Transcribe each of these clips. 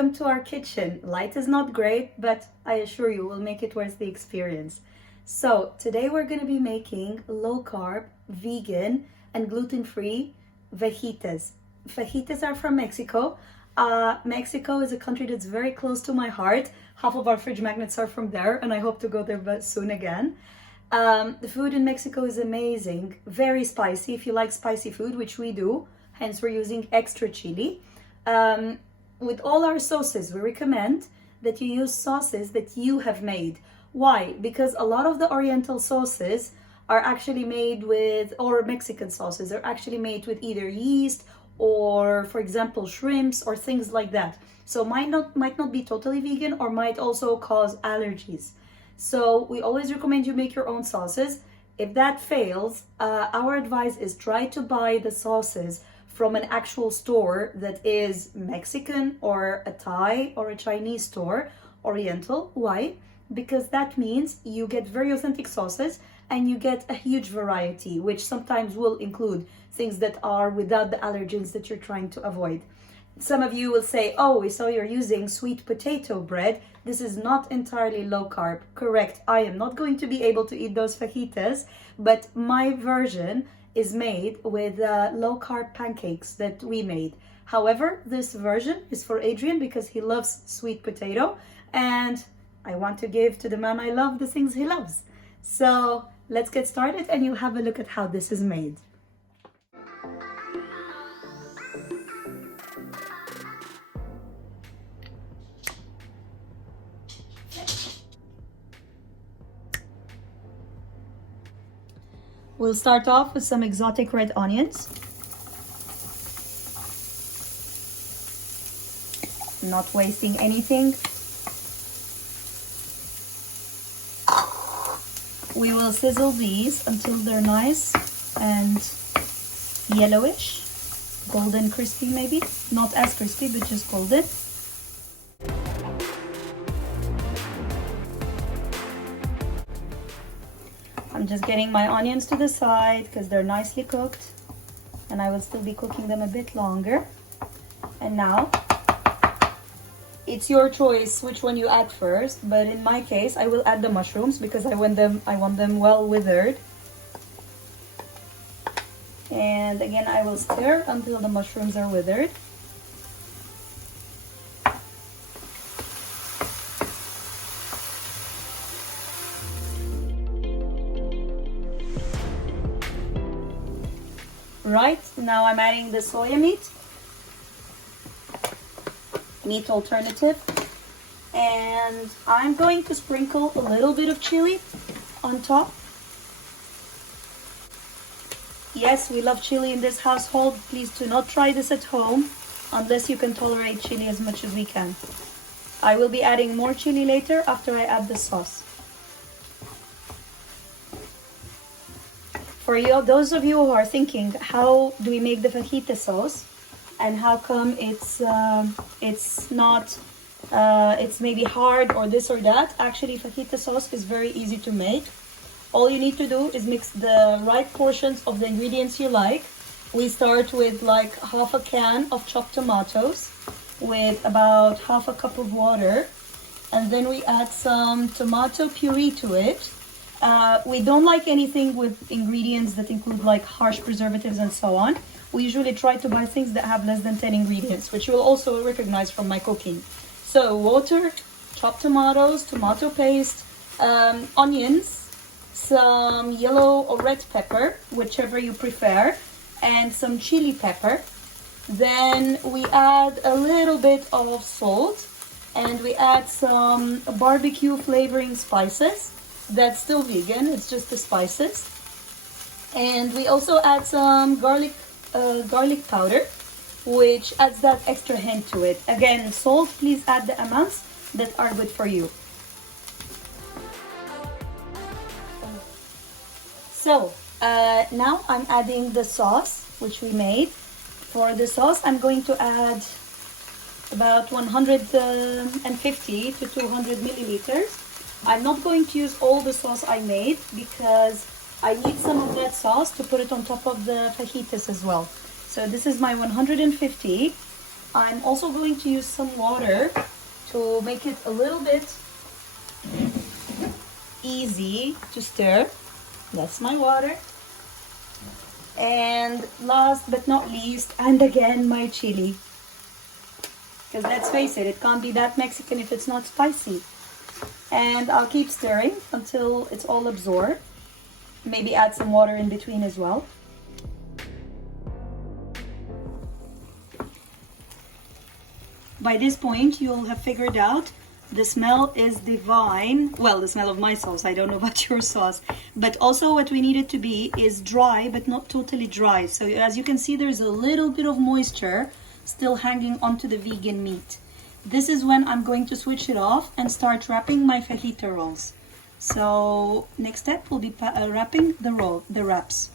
welcome to our kitchen. Light is not great, but I assure you we'll make it worth the experience. So today we're going to be making low carb, vegan, and gluten-free fajitas. Fajitas are from Mexico. Mexico is a country that's very close to my heart. Half of our fridge magnets are from there, and I hope to go there soon again. The food in Mexico is amazing, very spicy if you like spicy food, which we do, hence we're using extra chili. With all our sauces, we recommend that you use sauces that you have made. Why? Because a lot of the Oriental sauces are actually made with, or Mexican sauces are actually made with either yeast or, for example, shrimps or things like that. So might not be totally vegan or might also cause allergies. So we always recommend you make your own sauces. If that fails, our advice is try to buy the sauces from an actual store that is Mexican or a Thai or a Chinese store, Oriental. Why? Because that means you get very authentic sauces and you get a huge variety, which sometimes will include things that are without the allergens that you're trying to avoid. Some of you will say, oh, we saw you're using sweet potato bread. This is not entirely low carb. Correct. I am not going to be able to eat those fajitas, but my version is made with low carb pancakes that we made. However, this version is for Adrian because he loves sweet potato and I want to give to the man I love the things he loves. So let's get started and you'll have a look at how this is made. We'll start off with some exotic red onions. Not wasting anything. We will sizzle these until they're nice and yellowish, golden crispy maybe. Not as crispy, but just golden. I'm just getting my onions to the side because they're nicely cooked and I will still be cooking them a bit longer. And now it's your choice which one you add first, but in my case I will add the mushrooms because I want them well withered. And again I will stir until the mushrooms are withered. Right, now I'm adding the soya meat alternative, and I'm going to sprinkle a little bit of chili on top. Yes, we love chili in this household. Please do not try this at home unless you can tolerate chili as much as we can. I will be adding more chili later after I add the sauce. For you, those of you who are thinking, how do we make the fajita sauce, and how come it's maybe hard or this or that? Actually, fajita sauce is very easy to make. All you need to do is mix the right portions of the ingredients you like. We start with like half a can of chopped tomatoes with about half a cup of water, and then we add some tomato puree to it. We don't like anything with ingredients that include like harsh preservatives and so on. We usually try to buy things that have less than 10 ingredients, which you will also recognize from my cooking. So water, chopped tomatoes, tomato paste, onions, some yellow or red pepper, whichever you prefer, and some chili pepper. Then we add a little bit of salt and we add some barbecue flavoring spices. That's still vegan, it's just the spices. And we also add some garlic powder, which adds that extra hint to it. Again, salt, please add the amounts that are good for you. So now I'm adding the sauce which we made. For the sauce I'm going to add about 150 to 200 milliliters. I'm not going to use all the sauce I made because I need some of that sauce to put it on top of the fajitas as well. So this is my 150. I'm also going to use some water to make it a little bit easy to stir. That's my water. And last but not least, and again, my chili. Because let's face it, it can't be that Mexican if it's not spicy. And I'll keep stirring until it's all absorbed. Maybe add some water in between as well. By this point, you'll have figured out the smell is divine. Well, the smell of my sauce. I don't know about your sauce. But also what we need it to be is dry, but not totally dry. So as you can see, there's a little bit of moisture still hanging onto the vegan meat. This is when I'm going to switch it off and start wrapping my fajita rolls. So next step will be wrapping the wraps.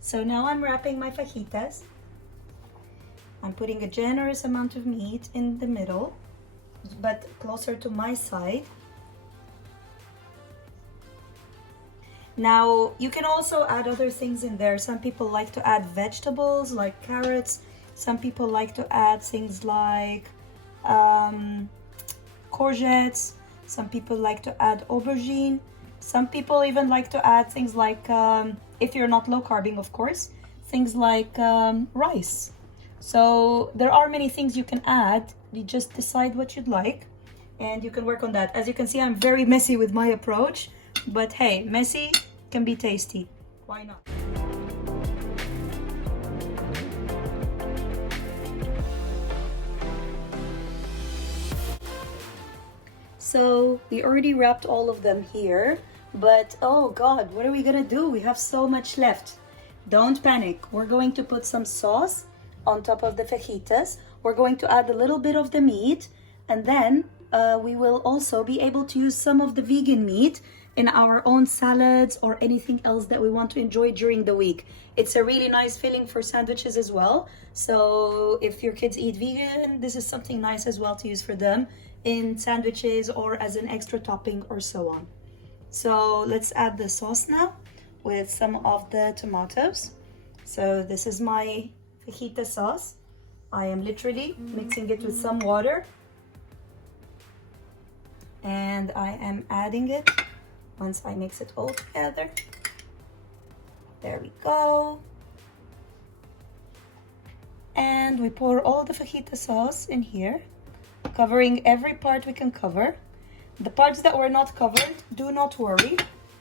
So now I'm wrapping my fajitas. I'm putting a generous amount of meat in the middle, but closer to my side. Now, you can also add other things in there. Some people like to add vegetables like carrots. Some people like to add things like courgettes. Some people like to add aubergine. Some people even like to add things like, if you're not low carbing, of course, things like rice. So there are many things you can add. You just decide what you'd like and you can work on that. As you can see, I'm very messy with my approach, but hey, messy can be tasty. Why not? So we already wrapped all of them here, but oh God, what are we gonna do? We have so much left. Don't panic. We're going to put some sauce on top of the fajitas. We're going to add a little bit of the meat, and then we will also be able to use some of the vegan meat in our own salads or anything else that we want to enjoy during the week. It's a really nice filling for sandwiches as well. So if your kids eat vegan, this is something nice as well to use for them in sandwiches or as an extra topping or so on. So let's add the sauce now with some of the tomatoes. So this is my fajita sauce. I am literally mixing it with some water and I am adding it once I mix it all together. There we go. And we pour all the fajita sauce in here, covering every part we can cover. The parts that were not covered, do not worry,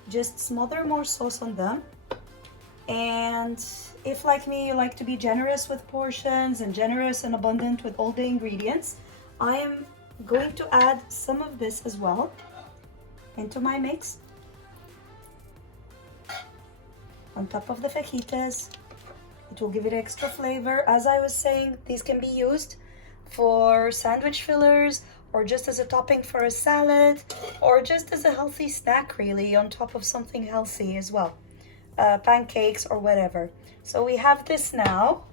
just smother more sauce on them. And if, like me, you like to be generous with portions and generous and abundant with all the ingredients, I am going to add some of this as well into my mix on top of the fajitas. It will give it extra flavor. As I was saying, these can be used for sandwich fillers or just as a topping for a salad or just as a healthy snack, really, on top of something healthy as well. Pancakes or whatever. So we have this now.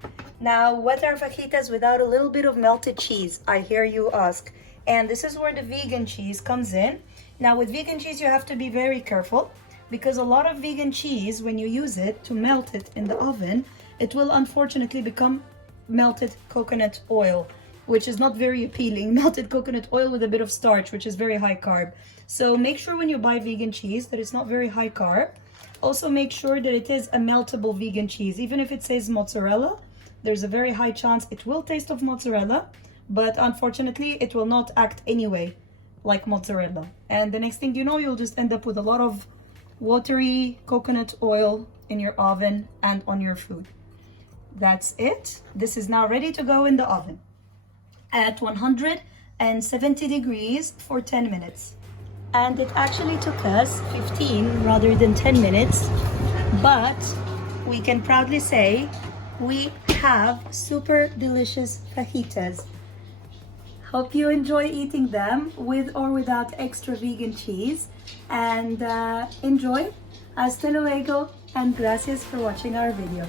Now, what are fajitas without a little bit of melted cheese? I hear you ask. And this is where the vegan cheese comes in. Now, with vegan cheese, you have to be very careful because a lot of vegan cheese, when you use it to melt it in the oven, it will unfortunately become melted coconut oil, which is not very appealing. Melted coconut oil with a bit of starch, which is very high carb. So make sure when you buy vegan cheese that it's not very high carb. Also make sure that it is a meltable vegan cheese. Even if it says mozzarella, there's a very high chance it will taste of mozzarella, but unfortunately it will not act anyway like mozzarella. And the next thing you know, you'll just end up with a lot of watery coconut oil in your oven and on your food. That's it. This is now ready to go in the oven at 170 degrees for 10 minutes. And it actually took us 15 rather than 10 minutes, but we can proudly say we have super delicious fajitas. Hope you enjoy eating them with or without extra vegan cheese, and enjoy. Hasta luego and gracias for watching our video.